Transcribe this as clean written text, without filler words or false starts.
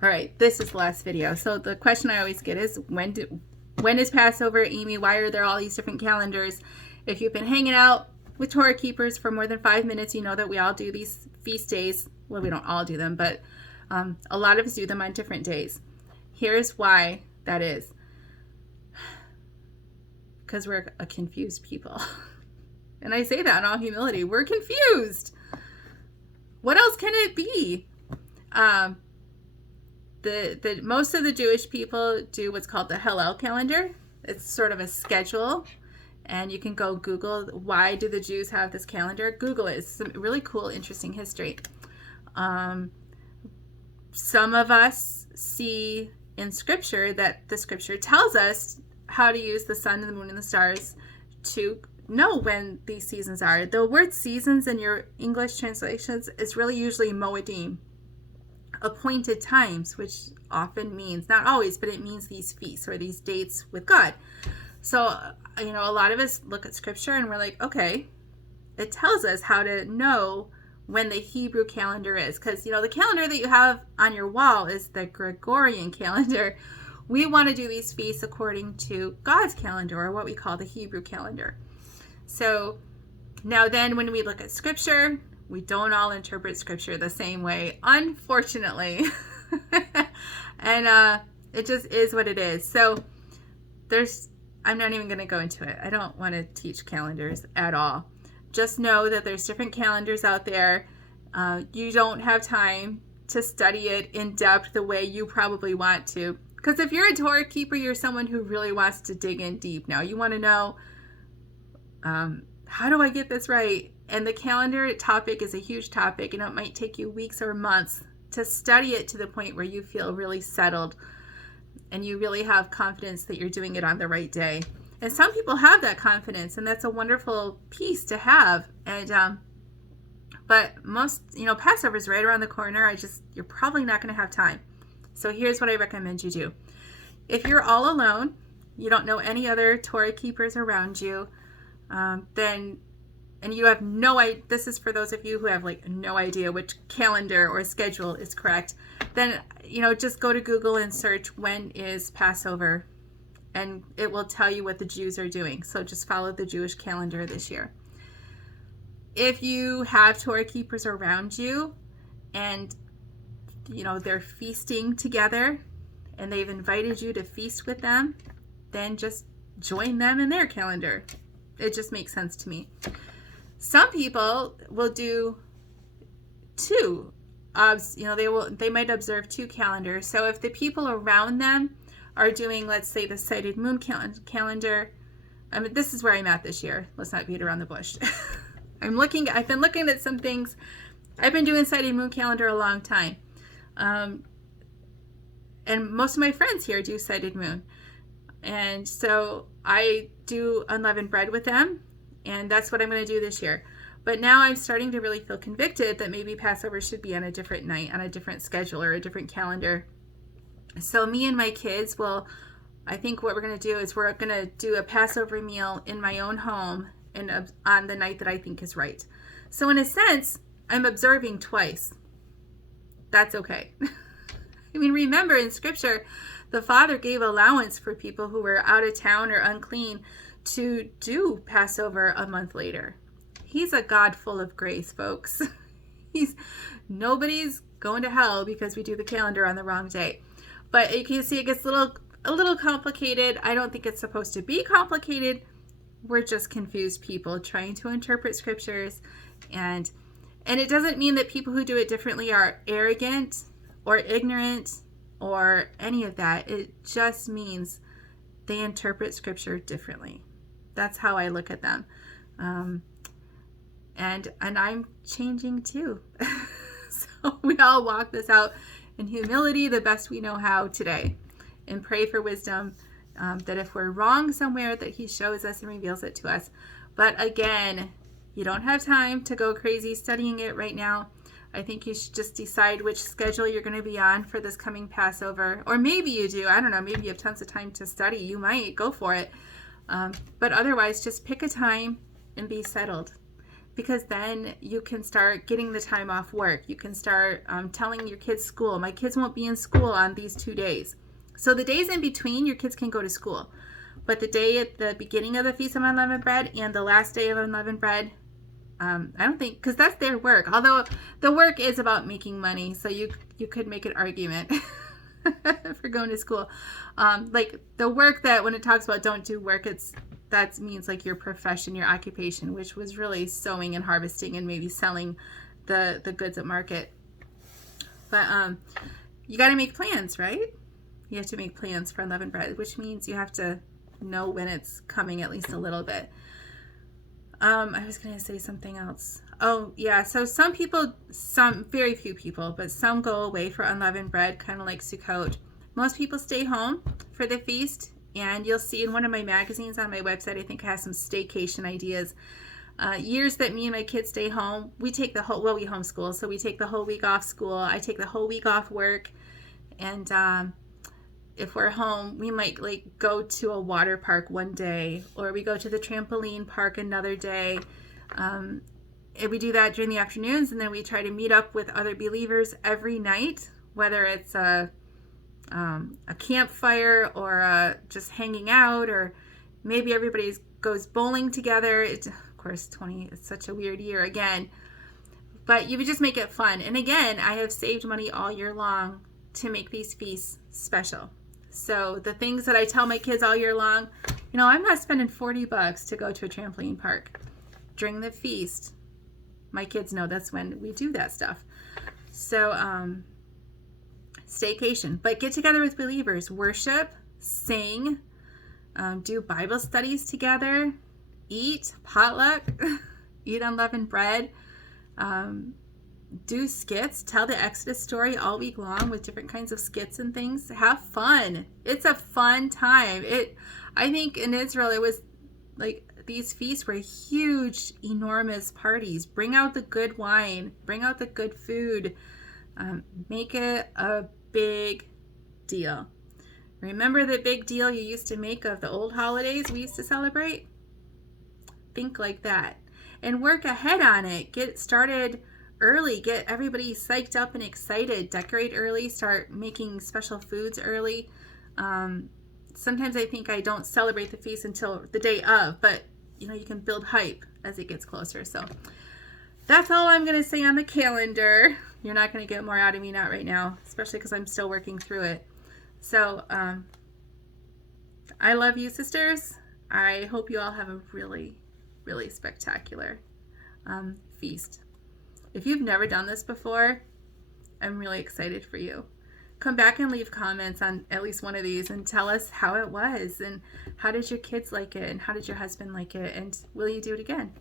All right, this is the last video. So the question I always get is, when is Passover, Amy? Why are there all these different calendars? If you've been hanging out with Torah keepers for more than 5 minutes, you know that we all do these feast days. Well, we don't all do them, but a lot of us do them on different days. Here's why that is. Because we're a confused people. And I say that in all humility. We're confused. What else can it be? Most of the Jewish people do what's called the Hillel calendar. It's sort of a schedule, and you can go Google why do the Jews have this calendar. Google it. It's some really cool, interesting history. Some of us see in Scripture that the Scripture tells us how to use the sun and the moon and the stars to know when these seasons are. The word seasons in your English translations is really usually moedim, appointed times, which often means, not always, but it means these feasts or these dates with God. So, a lot of us look at Scripture and we're like, okay, it tells us how to know when the Hebrew calendar is. Because, the calendar that you have on your wall is the Gregorian calendar. We want to do these feasts according to God's calendar, or what we call the Hebrew calendar. So now then, when we look at Scripture, we don't all interpret Scripture the same way, unfortunately. And it just is what it is. So I'm not even going to go into it. I don't want to teach calendars at all. Just know that there's different calendars out there. You don't have time to study it in depth the way you probably want to. Because if you're a Torah keeper, you're someone who really wants to dig in deep. Now, you want to know, how do I get this right? And the calendar topic is a huge topic, and it might take you weeks or months to study it to the point where you feel really settled and you really have confidence that you're doing it on the right day. And some people have that confidence, and that's a wonderful piece to have. And but most, Passover is right around the corner. You're probably not going to have time. So here's what I recommend you do. If you're all alone, you don't know any other Torah keepers around you, and you have no idea, this is for those of you who have no idea which calendar or schedule is correct, then, just go to Google and search when is Passover, and it will tell you what the Jews are doing. So just follow the Jewish calendar this year. If you have Torah keepers around you and they're feasting together and they've invited you to feast with them, then just join them in their calendar. It just makes sense to me. Some people will do two. They might observe two calendars. So if the people around them are doing, let's say, the sighted moon calendar, this is where I'm at this year. Let's not beat around the bush. I've been looking at some things. I've been doing sighted moon calendar a long time. And most of my friends here do sighted moon. And so I do unleavened bread with them, and that's what I'm going to do this year. But now I'm starting to really feel convicted that maybe Passover should be on a different night, on a different schedule, or a different calendar. So me and my kids I think what we're going to do is we're going to do a Passover meal in my own home and on the night that I think is right. So in a sense, I'm observing twice. That's okay. Remember in Scripture, the Father gave allowance for people who were out of town or unclean to do Passover a month later. He's a God full of grace, folks. Nobody's going to hell because we do the calendar on the wrong day. But you can see it gets a little complicated. I don't think it's supposed to be complicated. We're just confused people trying to interpret Scriptures, and it doesn't mean that people who do it differently are arrogant or ignorant or any of that. It just means they interpret Scripture differently. That's how I look at them. And I'm changing too. So we all walk this out in humility the best we know how today, and pray for wisdom, that if we're wrong somewhere, that He shows us and reveals it to us. But again, you don't have time to go crazy studying it right now. I think you should just decide which schedule you're going to be on for this coming Passover. Or maybe you do. I don't know. Maybe you have tons of time to study. You might go for it. But otherwise, just pick a time and be settled. because then you can start getting the time off work. You can start telling your kids school. My kids won't be in school on these 2 days. So the days in between, your kids can go to school. But the day at the beginning of the Feast of Unleavened Bread and the last day of Unleavened Bread, I don't think, because that's their work. Although the work is about making money, so you could make an argument for going to school. Like the work that when it talks about don't do work, that means like your profession, your occupation, which was really sowing and harvesting and maybe selling the goods at market. But you got to make plans, right? You have to make plans for unleavened bread, which means you have to know when it's coming at least a little bit. I was going to say something else. Oh, yeah. So some people, very few people, but some go away for unleavened bread, kind of like Sukkot. Most people stay home for the feast, and you'll see in one of my magazines on my website, I think I have some staycation ideas. Years that me and my kids stay home, we take we homeschool, so we take the whole week off school. I take the whole week off work, and if we're home, we might like go to a water park one day, or we go to the trampoline park another day. And we do that during the afternoons, and then we try to meet up with other believers every night, whether it's a campfire or just hanging out, or maybe everybody goes bowling together. Of course, it's such a weird year again, but you would just make it fun. And again, I have saved money all year long to make these feasts special. So the things that I tell my kids all year long, I'm not spending $40 to go to a trampoline park. During the feast, my kids know that's when we do that stuff. So staycation, but get together with believers, worship, sing, do Bible studies together, eat potluck, eat unleavened bread, do skits, tell the Exodus story all week long with different kinds of skits and things. Have fun. It's a fun time. I think in Israel it was like these feasts were huge, enormous parties. Bring out the good wine, bring out the good food, make it a big deal. Remember the big deal you used to make of the old holidays we used to celebrate? Think like that and work ahead on it. Get started early, get everybody psyched up and excited, decorate early, start making special foods early. Sometimes I think I don't celebrate the feast until the day of, but you can build hype as it gets closer. So that's all I'm going to say on the calendar. You're not going to get more out of me, not right now, especially because I'm still working through it. So I love you, sisters. I hope you all have a really, really spectacular feast. If you've never done this before, I'm really excited for you. Come back and leave comments on at least one of these and tell us how it was, and how did your kids like it, and how did your husband like it, and will you do it again?